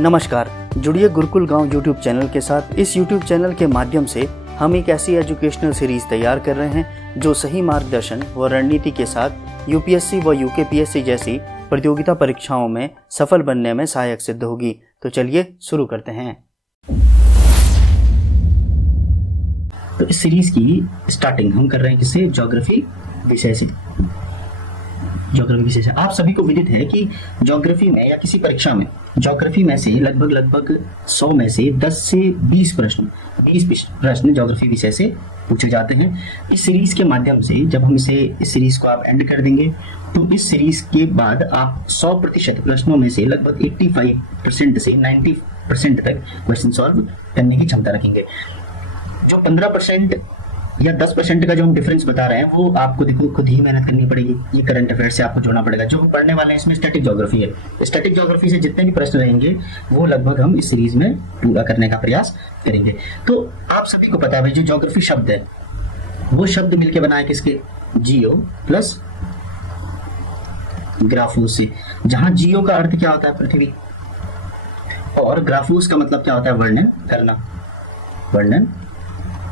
नमस्कार, जुड़िए गुरुकुल गांव यूट्यूब चैनल के साथ। इस यूट्यूब चैनल के माध्यम से हम एक ऐसी एजुकेशनल सीरीज तैयार कर रहे हैं जो सही मार्गदर्शन व रणनीति के साथ यूपीएससी व यूकेपीएससी जैसी प्रतियोगिता परीक्षाओं में सफल बनने में सहायक सिद्ध होगी। तो चलिए शुरू करते हैं। तो इस सीरीज की स्टार्टिंग हम कर रहे हैं किससे? ज्योग्राफी विषय से। ज्योग्राफी विषय से आप सभी को विदित है कि ज्योग्राफी में या किसी परीक्षा में ज्योग्राफी में से लगभग 100 में से 10 से 20 प्रश्न ज्योग्राफी विषय से पूछे जाते हैं। इस सीरीज के माध्यम से जब हम इस सीरीज को आप एंड कर देंगे तो इस सीरीज के बाद आप 100% प्रश्नों में से लगभग 85% से 90% तक क्वेश्चन सॉल्व करने की क्षमता रखेंगे। जो 15% या 10% का जो हम डिफरेंस बता रहे हैं वो आपको देखो खुद ही मेहनत करनी पड़ेगी। ये करंट अफेयर से आपको जोड़ना पड़ेगा। जो हम पढ़ने वाले हैं इसमें स्टैटिक ज्योग्राफी है। स्टैटिक ज्योग्राफी से जितने भी प्रश्न रहेंगे वो लगभग हम इस सीरीज में पूरा करने का प्रयास करेंगे। तो आप सभी को पता है जो ज्योग्राफी शब्द है वो शब्द मिलकर बना है किसके? जियो प्लस ग्राफूस से। जहां जियो का अर्थ क्या होता है? पृथ्वी, और ग्राफूस का मतलब क्या होता है? वर्णन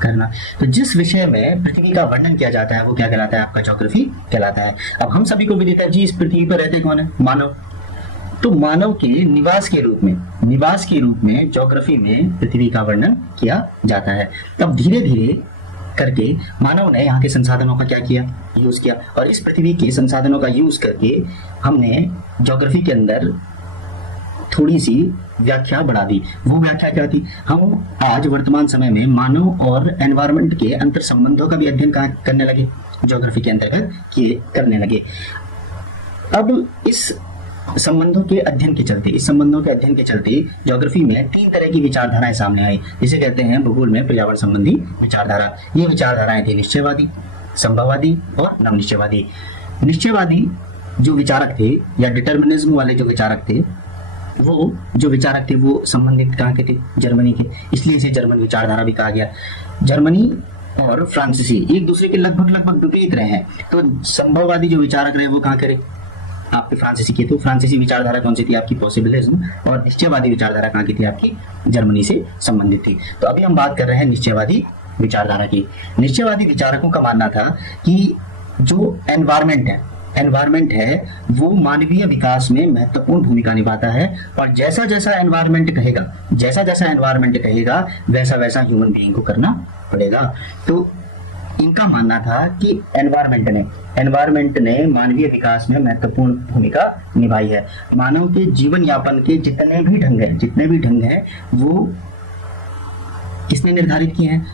करना। तो जिस विषय में पृथ्वी का वर्णन किया जाता है वो क्या कहलाता है? आपका ज्योग्राफी कहलाता है। अब हम सभी को भी देता है जी इस पृथ्वी पर रहते कौन है? मानव। तो मानव के निवास के रूप में ज्योग्राफी में पृथ्वी का वर्णन किया जाता है। तब धीरे धीरे करके मानव ने यहाँ के संसाधनों का क्या किया? यूज किया। और इस पृथ्वी के संसाधनों का यूज करके हमने ज्योग्राफी के अंदर थोड़ी सी व्याख्या बढ़ा दी। वो व्याख्या क्या थी? हम आज वर्तमान समय में मानव और एनवायरनमेंट के अंतर संबंधों का भी अध्ययन करने लगे, ज्योग्राफी के अंतर्गत करने लगे। अब इस संबंधों के अध्ययन के चलते ज्योग्राफी में 3 तरह की विचारधाराएं सामने आई, जिसे कहते हैं भूगोल में पर्यावरण संबंधी विचारधारा। ये विचारधाराएं थी निश्चयवादी, संभववादी और नवनिश्चयवादी। निश्चयवादी जो विचारक थे या डिटर्मिनिज्म वाले जो विचारक थे वो संबंधित कहाँ के थे? जर्मनी के। इसलिए इसे जर्मन विचारधारा भी कहा गया। जर्मनी और फ्रांसीसी एक दूसरे के लगभग विपरीत रहे हैं। तो संभववादी जो विचारक रहे वो कहाँ के रहे? आपके फ्रांसीसी के। तो फ्रांसीसी विचारधारा कौन सी थी? आपकी पॉसिबिलिज्म। और निश्चयवादी विचारधारा कहाँ की थी? आपकी जर्मनी से संबंधित थी। तो अभी हम बात कर रहे हैं निश्चयवादी विचारधारा की। निश्चयवादी विचारकों का मानना था कि जो एनवायरमेंट है वो मानवीय विकास में महत्वपूर्ण भूमिका निभाता है, और जैसा जैसा एनवायरमेंट कहेगा वैसा ह्यूमन बीइंग को करना पड़ेगा। तो इनका मानना था कि एनवायरमेंट ने मानवीय विकास में महत्वपूर्ण भूमिका निभाई है। मानव के जीवन यापन के जितने भी ढंग हैं वो किसने निर्धारित किए हैं?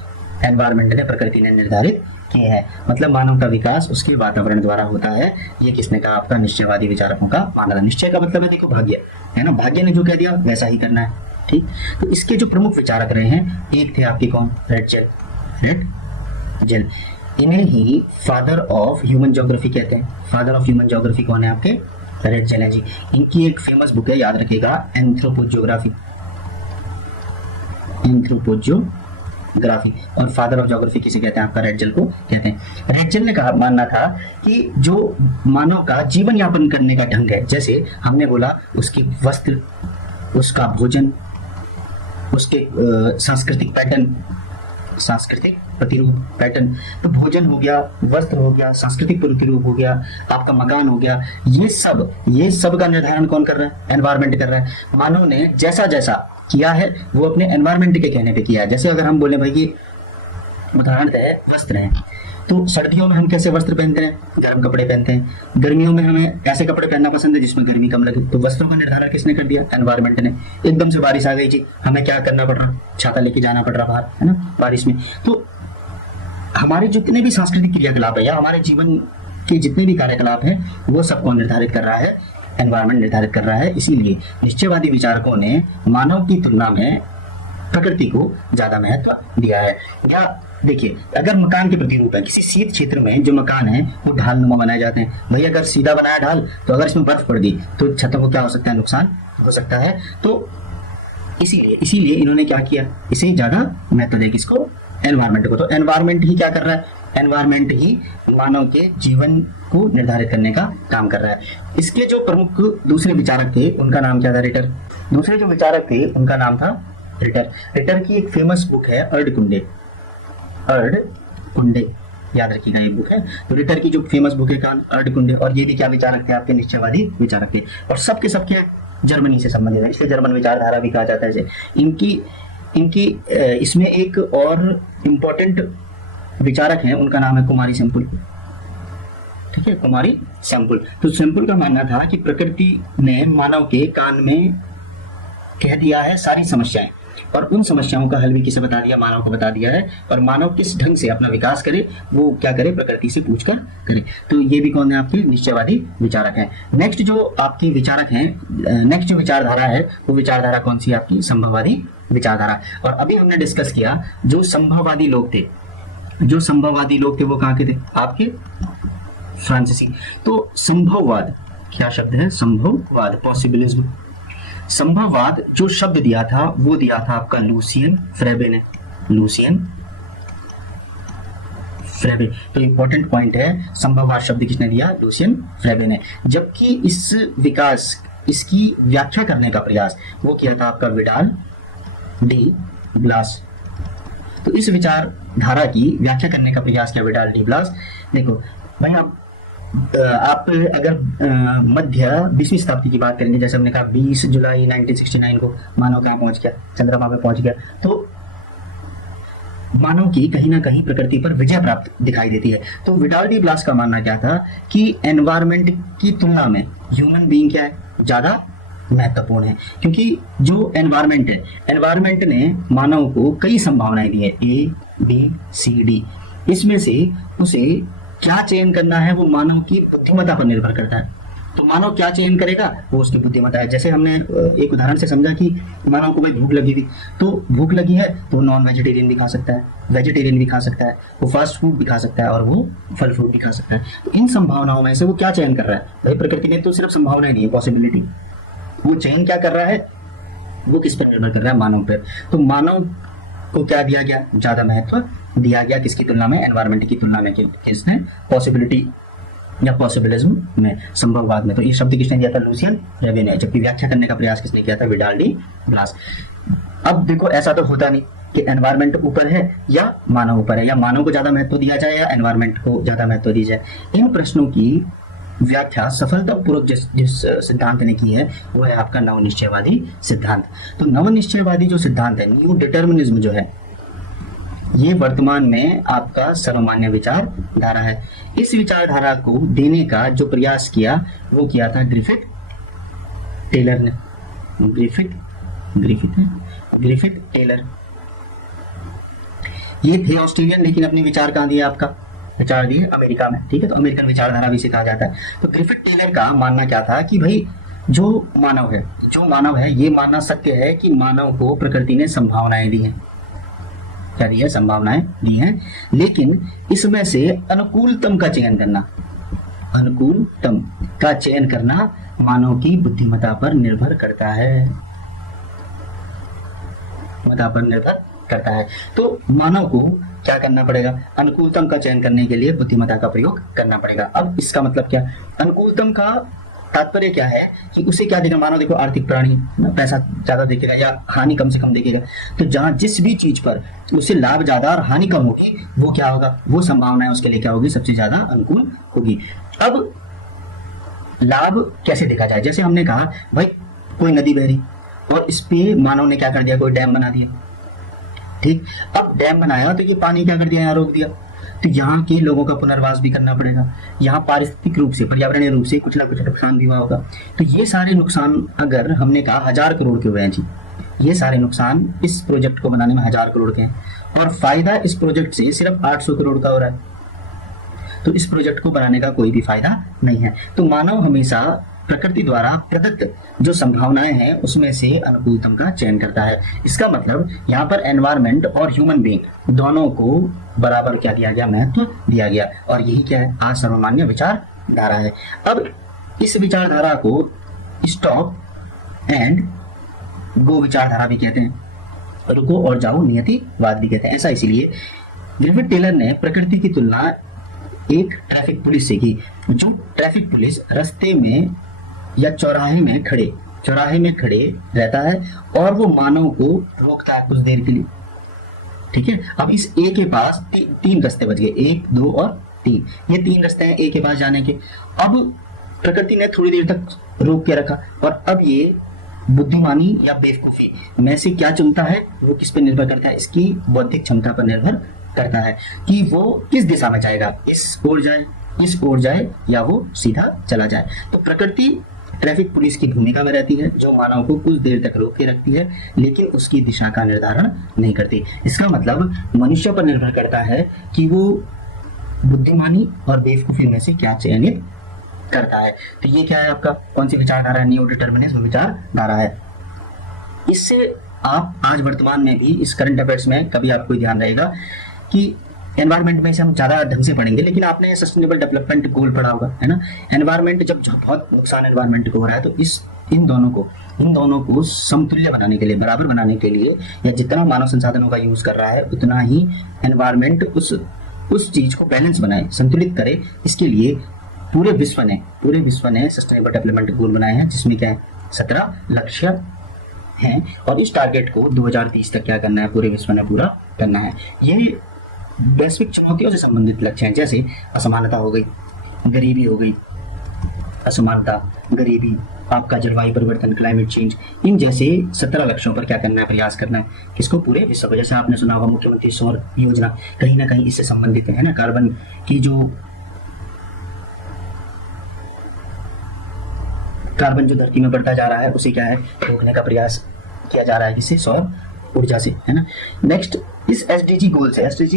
एनवायरमेंट ने, प्रकृति ने निर्धारित किए हैं। मतलब मानव का विकास उसके वातावरण द्वारा होता है। ये किसने कहा? आपका निश्चयवादी विचारकों का मानना। निश्चय का मतलब है देखो भाग्य है ना, भाग्य ने जो कह दिया वैसा ही करना है। ठीक। तो इसके जो प्रमुख विचारक रहे हैं, एक थे आपके कौन? रेटजेल। इन्हें ही फादर ऑफ ह्यूमन ज्योग्राफी कहते हैं। फादर ऑफ ह्यूमन ज्योग्राफी कौन है? आपके रेटजेल है जी। इनकी एक फेमस बुक है, याद रखिएगा, एंथ्रोपोजियोग्राफी। और फादर ऑफ ज्योग्राफी किसे कहते हैं? आपका रेटजेल को कहते हैं। रेटजेल ने मानना था कि जो मानव का जीवन यापन करने का ढंग है, जैसे हमने बोला उसके वस्त्र, उसका भोजन, उसके सांस्कृतिक प्रतिरूप पैटर्न। तो भोजन हो गया, वस्त्र हो गया, सांस्कृतिक प्रतिरूप हो गया, आपका मकान हो गया, ये सब का निर्धारण कौन कर रहा है? एनवायरमेंट कर रहा है। मानव ने जैसा किया है वो अपने एनवायरमेंट के कहने पे किया है। जैसे अगर हम बोले भाई कि उदाहरण है वस्त्र है, तो सर्दियों में हम कैसे वस्त्र पहनते हैं? गर्म कपड़े पहनते हैं। गर्मियों में हमें ऐसे कपड़े पहनना पसंद है जिसमें गर्मी कम लगे। तो वस्त्रों का निर्धारण किसने कर दिया? एनवायरमेंट ने। एकदम से बारिश आ गई जी, हमें क्या करना पड़ रहा? छाता लेके जाना पड़ रहा बाहर, है ना, बारिश में। तो हमारे जितने भी सांस्कृतिक क्रियाकलाप है या हमारे जीवन के जितने भी कार्यकलाप है वो सबको निर्धारित कर रहा है, एनवायरमेंट निर्धारित कर रहा है। इसीलिए निश्चयवादी विचारकों ने मानव की तुलना में प्रकृति को ज्यादा महत्व दिया है। या देखिए, अगर मकान के प्रतिरूप है, किसी शीत क्षेत्र में जो मकान है वो ढालनुमा बनाए जाते हैं। भाई अगर सीधा बनाया ढाल तो अगर इसमें बर्फ पड़ गई तो छतों को क्या हो सकता है? नुकसान हो सकता है। तो इसीलिए इन्होंने क्या किया? इसे ज्यादा महत्व दिया। किसको? एनवायरमेंट को। तो एनवायरमेंट ही क्या कर रहा है? एनवायरमेंट ही मानव के जीवन को निर्धारित करने का काम कर रहा है। इसके जो प्रमुख दूसरे विचारक थे उनका नाम क्या था? दूसरे जो विचारक थे उनका नाम था रिटर। रिटर की एक फेमस बुक है अर्धकुंडे, अर्धकुंडे याद रखिएगा ये बुक है। तो रिटर की जो फेमस बुक है अर्धकुंडे, और ये भी क्या विचारक थे आपके, निश्चयवादी विचारक थे, और सबके सबके जर्मनी से संबंधित है, इसलिए जर्मन विचारधारा भी कहा जाता है। इनकी इसमें एक और इम्पोर्टेंट विचारक है, उनका नाम है कुमारी सेम्पुल। ठीक है, कुमारी सेम्पुल। तो सेम्पुल का मानना था कि प्रकृति ने मानव के कान में कह दिया है सारी समस्याएं, और उन समस्याओं का हल भी किसे बता दिया, मानव को बता दिया है, और मानव किस ढंग से अपना विकास करे वो क्या करे, प्रकृति से पूछकर करे। तो ये भी कौन है आपके निश्चयवादी विचारक है। नेक्स्ट जो आपकी विचारक हैं, नेक्स्ट जो विचारधारा है वो विचारधारा कौन सी आपकी, संभववादी विचारधारा। और अभी हमने डिस्कस किया जो संभववादी लोग थे, जो संभववादी लोग थे वो कहाँ के थे, आपके फ्रांसीसी। तो संभववाद क्या शब्द है, संभववाद, पॉसिबिलिज्म। संभववाद जो शब्द दिया था वो दिया था आपका लुसियन फ्रेबे ने, लुसियन फ्रेबे। तो इंपॉर्टेंट पॉइंट है, संभववाद शब्द किसने दिया, लुसियन फ्रेबे ने। जबकि इस विकास, इसकी व्याख्या करने का प्रयास वो किया था आपका विडाल डी ब्लास। तो इस विचारधारा की व्याख्या करने का प्रयास किया विडाल डी ब्लास। देखो भाई आप अगर मध्य 20वीं शताब्दी की बात करेंगे, जैसे हमने कहा 20 जुलाई 1969 को मानव कहाँ पहुंच गया, चंद्रमा पे पहुंच गया, तो मानव की कहीं ना कहीं प्रकृति पर विजय प्राप्त दिखाई देती है। तो विडाल डी ब्लास का मानना क्या था कि एनवायरमेंट की तुलना में ह्यूमन बीइंग क्या है, ज्यादा महत्वपूर्ण है, क्योंकि जो एनवायरमेंट है, एनवायरमेंट ने मानव को कई संभावनाएं दी है, ए बी सी डी, इसमें से उसे क्या चयन करना है वो मानव की बुद्धिमत्ता पर निर्भर करता है। तो मानव क्या चयन करेगा वो उसकी बुद्धिमत्ता है। जैसे हमने एक उदाहरण से समझा कि मानव को भाई भूख लगी थी, तो भूख लगी है तो नॉन वेजिटेरियन भी खा सकता है, वेजिटेरियन भी खा सकता है, वो फास्ट फूड भी खा सकता है, और वो फल फ्रूट भी खा सकता है। तो इन संभावनाओं में से वो क्या चयन कर रहा है, भाई प्रकृति ने तो सिर्फ संभावना नहीं है, पॉसिबिलिटी, वो चयन क्या कर रहा है, वो किस पर निर्भर कर रहा है, मानव पर। तो मानव को क्या दिया गया, ज्यादा महत्व दिया गया, किसकी तुलना में, एनवायरमेंट की तुलना में, किसने, पॉसिबिलिटी या पॉसिबिलिज्म में, संभववाद में। तो ये शब्द किसने दिया था, लुसियन फ्रेबे ने। जबकि व्याख्या करने का प्रयास किसने किया था, विडाल डी ब्लास। अब देखो ऐसा तो होता नहीं कि एनवायरमेंट ऊपर है या मानव ऊपर है, या मानव को ज्यादा महत्व दिया जाए या एनवायरमेंट को ज्यादा महत्व दी जाए। इन प्रश्नों की व्याख्या सफलतापूर्वक जिस सिद्धांत ने की है वो है आपका नवनिश्चयवादी सिद्धांत। तो नवनिश्चयवादी जो सिद्धांत है, न्यू डिटर्मिनिज्म जो है, ये वर्तमान में आपका सर्वमान्य विचारधारा है। इस विचारधारा को देने का जो प्रयास किया वो किया था ग्रिफिथ टेलर ने, ग्रिफिथ टेलर। ये थे ऑस्ट्रेलियन, लेकिन अपने विचार कहाँ दिए, आपका विचार दिए अमेरिका में। ठीक है, तो अमेरिकन विचारधारा भी इसे कहा जाता है। तो ग्रिफिथ टेलर का मानना क्या था कि भाई जो मानव है ये मानना सत्य है कि मानव को प्रकृति ने संभावनाएं दी हैं, क्या दी है, संभावनाएं दी हैं, लेकिन इसमें से अनुकूलतम का चयन करना मानव की बुद्धिमत्ता पर निर्भर करता है, तो मानव को क्या करना पड़ेगा, अनुकूलतम का चयन करने के लिए बुद्धिमत्ता का प्रयोग करना पड़ेगा। अब इसका मतलब क्या, अनुकूलतम का तात्पर्य क्या है कि उसे क्या देगा, मानव देखो आर्थिक प्राणी, पैसा ज्यादा देखेगा या हानि कम से कम देखेगा, तो जहां जिस भी चीज पर उसे लाभ ज्यादा और हानि कम होगी वो क्या होगा, वो संभावनाएं उसके लिए क्या होगी, सबसे ज्यादा अनुकूल होगी। अब लाभ कैसे देखा जाए, जैसे हमने कहा भाई कोई नदी बह रही और इस पे मानव ने क्या कर दिया, कोई डैम बना दिया। ठीक, अब डैम बनाया तो ये पानी क्या कर दिया, यहाँ रोक दिया, तो यहाँ के लोगों का पुनर्वास भी करना पड़ेगा, यहाँ पारिस्थितिक रूप से, पर्यावरणीय रूप से कुछ ना कुछ नुकसान भी हुआ होगा। तो ये सारे नुकसान अगर हमने कहा 1000 करोड़ के हुए हैं जी, ये सारे नुकसान इस प्रोजेक्ट को बनाने में 1000 करोड़ के हैं, और फायदा इस प्रोजेक्ट से सिर्फ 800 करोड़ का हो रहा है, तो इस प्रोजेक्ट को बनाने का कोई भी फायदा नहीं है। तो मानव हमेशा प्रकृति द्वारा प्रदत्त जो संभावनाएं हैं उसमें से अनुकूलतम का चयन करता है। इसका मतलब यहाँ पर एनवायरमेंट और ह्यूमन बीइंग दोनों को बराबर क्या दिया गया, महत्व दिया गया, और यही क्या है, आज सर्वमान्य विचारधारा है। अब इस विचारधारा को स्टॉप एंड गो विचारधारा भी कहते हैं, रुको और जाओ नियतिवाद भी कहते हैं। ऐसा इसीलिए ग्रिफिथ टेलर ने प्रकृति की तुलना एक ट्रैफिक पुलिस से की। जो ट्रैफिक पुलिस रास्ते में या चौराहे में खड़े चौराहे में खड़े रहता है और वो मानव को रोकता है कुछ देर के लिए। ठीक है, अब इस ए के पास तीन रास्ते बच गए, 1, 2 और 3। ये 3 रास्ते हैं ए के पास जाने के। अब प्रकृति ने थोड़ी देर तक रोक के रखा और अब ये बुद्धिमानी या बेवकूफी में से क्या चुनता है, वो किस पे निर्भर करता है, इसकी बौद्धिक क्षमता पर निर्भर करता है कि वो किस दिशा में जाएगा, इस ओर जाए, इस ओर जाए या वो सीधा चला जाए। तो प्रकृति ट्रैफिक पुलिस की भूमिका में रहती है जो मानव को कुछ देर तक रोक के रखती है लेकिन उसकी दिशा का निर्धारण नहीं करती। इसका मतलब मनुष्य पर निर्भर करता है कि वो बुद्धिमानी और बेवकूफी में से क्या चयनित करता है। तो ये क्या है आपका, कौन सी विचारधारा है, न्यू डिटर्मिनिज्म विचारधारा है। इससे आप आज वर्तमान में भी इस करंट अफेयर्स में कभी आपको ध्यान रहेगा कि एनवायरमेंट में से हम ज्यादा ढंग से पढ़ेंगे, लेकिन आपने सस्टेनेबल डेवलपमेंट गोल पढ़ा होगा, है ना। एनवायरमेंट जब बहुत नुकसान एनवायरमेंट को हो रहा है तो इन दोनों को समतुल्य बनाने के लिए, बराबर बनाने के लिए, या जितना मानव संसाधनों का यूज कर रहा है उतना ही एनवायरमेंट उस चीज को बैलेंस बनाए, संतुलित करे। इसके लिए पूरे विश्व ने सस्टेनेबल डेवलपमेंट गोल बनाए हैं जिसमें क्या है 17 लक्ष्य हैं और इस टारगेट को 2030 तक क्या करना है, पूरे विश्व ने पूरा करना है। ये वैश्विक चुनौतियों से संबंधित लक्ष्य हैं, जैसे असमानता हो गई, गरीबी हो गई, असमानता, गरीबी, आपका जलवायु परिवर्तन, क्लाइमेट चेंज, इन जैसे 17 लक्ष्यों पर क्या करना है, प्रयास करना है, किसको, पूरे विश्व को। जैसे आपने सुना होगा मुख्यमंत्री सौर योजना कहीं ना कहीं इससे संबंधित है ना। कार्बन जो धरती में बढ़ता जा रहा है उसे क्या है, रोकने का प्रयास किया जा रहा है, जिससे सौर ऊर्जा से, है ना। नेक्स्ट, इस एसडीजी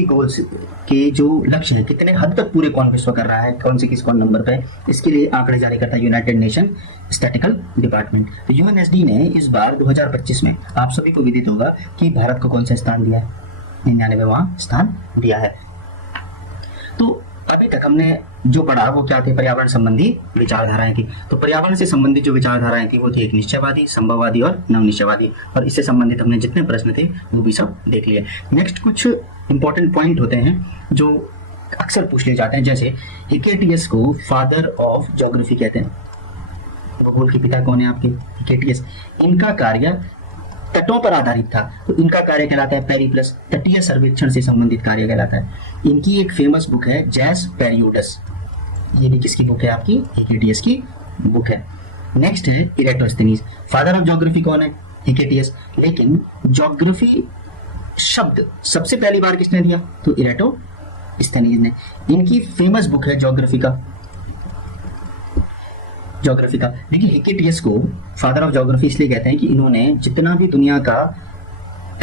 गोल्स के जो लक्ष्य है कितने हद तक पूरे कौन विश्व कर रहा है, कौन नंबर पे, इसके लिए आंकड़े जारी करता है यूनाइटेड नेशन स्टैटिकल डिपार्टमेंट। तो यूएनएसडी ने इस बार 2025 में आप सभी को विदित होगा कि भारत को कौन सा स्थान दिया है, 99वां स्थान दिया है। तो अभी तक हमने जो पढ़ा वो क्या थे, पर्यावरण संबंधी विचारधाराएं थी। तो पर्यावरण से संबंधित जो विचारधाराएं थी वो थी एक निश्चयवादी, संभववादी और नवनिश्चयवादी, और इससे संबंधित हमने जितने प्रश्न थे वो भी सब देख लिए। नेक्स्ट कुछ इंपॉर्टेंट पॉइंट होते हैं जो अक्सर पूछ लिए जाते हैं, जैसे हिकेटियस को फादर ऑफ ज्योग्राफी कहते हैं। भूगोल के पिता कौन है आपके, हिकेटियस। इनका कार्य तटों पर आधारित था तो इनका कार्य कहलाता है पेरिप्लस, तटीय सर्वेक्षण से संबंधित कार्य कहलाता है। इनकी एक फेमस बुक है जैस पेरियोडस, ये भी किसकी बुक है आपकी, हिकेटियस की बुक है। नेक्स्ट है इरेटोस्थेनीज। फादर ऑफ ज्योग्राफी कौन है, हिकेटियस, लेकिन ज्योग्राफी शब्द सबसे पहली बार किसने दिया, तो इरेटोस्थेनीज ने। इनकी फेमस बुक है ज्योग्राफी का। लेकिन हिकेटियस को फादर ऑफ ज्योग्राफी इसलिए कहते हैं कि इन्होंने जितना भी दुनिया का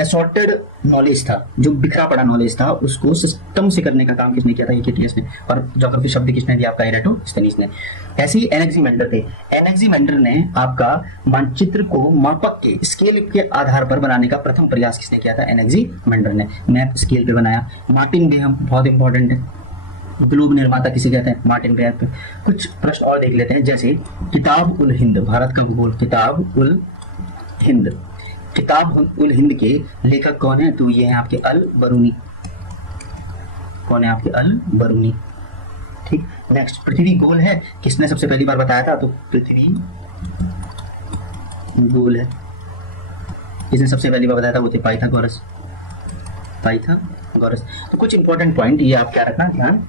असॉर्टेड नॉलेज था, जो बिखरा पड़ा नॉलेज था, उसको सिस्टम से करने का काम किसने किया था, हिकेटियस ने। और ज्योग्राफी शब्द किसने दिया आपका, इरेटोस्थेनीज ने। ऐसे ही एनेक्सिमेंडर थे। एनेक्सिमेंडर ने आपका मानचित्र को मापक के स्केल के आधार पर बनाने का प्रथम प्रयास किसने किया था, एनेक्सिमेंडर ने। मैप स्केल पे बनाया। मार्टिन ग्रेहम बहुत इंपॉर्टेंट है, ग्लोब निर्माता किसे कहते हैं, मार्टिन ग्रेहम। कुछ प्रश्न और देख लेते हैं, जैसे किताब उल हिंद, भारत का भूगोल, किताब उल हिंद के लेखक कौन है, तो ये है आपके अल बरूनी। कौन है आपके, अल बरूनी। ठीक। नेक्स्ट, पृथ्वी गोल है, किसने सबसे पहली बार बताया था, तो पृथ्वी गोल है, किसने सबसे पहली बार बताया था, वो थे पाइथागोरस। तो कुछ इंपॉर्टेंट पॉइंट ये आप क्या रखना, ध्यान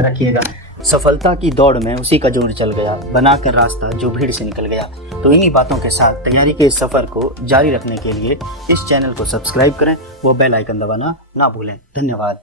रखिएगा। सफलता की दौड़ में उसी का जोड़ चल गया, बनाकर रास्ता जो भीड़ से निकल गया। तो इन्हीं बातों के साथ तैयारी के इस सफर को जारी रखने के लिए इस चैनल को सब्सक्राइब करें, वो बेल आइकन दबाना ना भूलें। धन्यवाद।